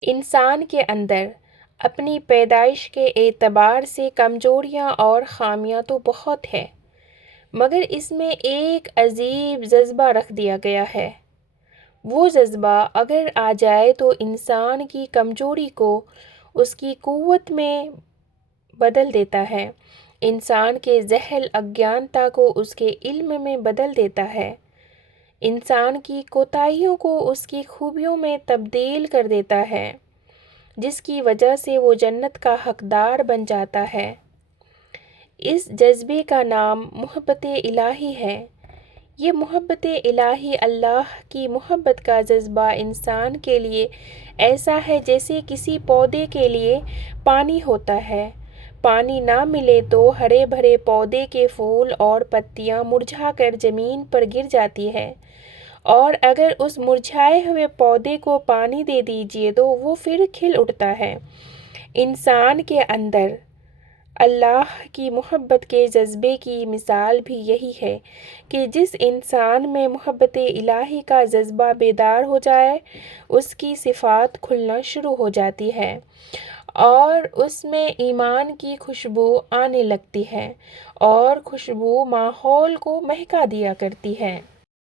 انسان کے اندر اپنی پیدائش کے اعتبار سے کمزوریاں اور خامیاں تو بہت ہے، مگر اس میں ایک عجیب جذبہ رکھ دیا گیا ہے۔ وہ جذبہ اگر آ جائے تو انسان کی کمزوری کو اس کی قوت میں بدل دیتا ہے، انسان کے جہل اگیانتا کو اس کے علم میں بدل دیتا ہے، انسان کی کوتاہیوں کو اس کی خوبیوں میں تبدیل کر دیتا ہے، جس کی وجہ سے وہ جنت کا حقدار بن جاتا ہے۔ اس جذبے کا نام محبت الہی ہے۔ یہ محبت الہی، اللہ کی محبت کا جذبہ انسان کے لیے ایسا ہے جیسے کسی پودے کے لیے پانی ہوتا ہے۔ پانی نہ ملے تو ہرے بھرے پودے کے پھول اور پتیاں مرجھا کر زمین پر گر جاتی ہے، اور اگر اس مرجھائے ہوئے پودے کو پانی دے دیجیے تو وہ پھر کھل اٹھتا ہے۔ انسان کے اندر اللہ کی محبت کے جذبے کی مثال بھی یہی ہے کہ جس انسان میں محبت الہی کا جذبہ بیدار ہو جائے، اس کی صفات کھلنا شروع ہو جاتی ہے اور اس میں ایمان کی خوشبو آنے لگتی ہے، اور خوشبو ماحول کو مہکا دیا کرتی ہے۔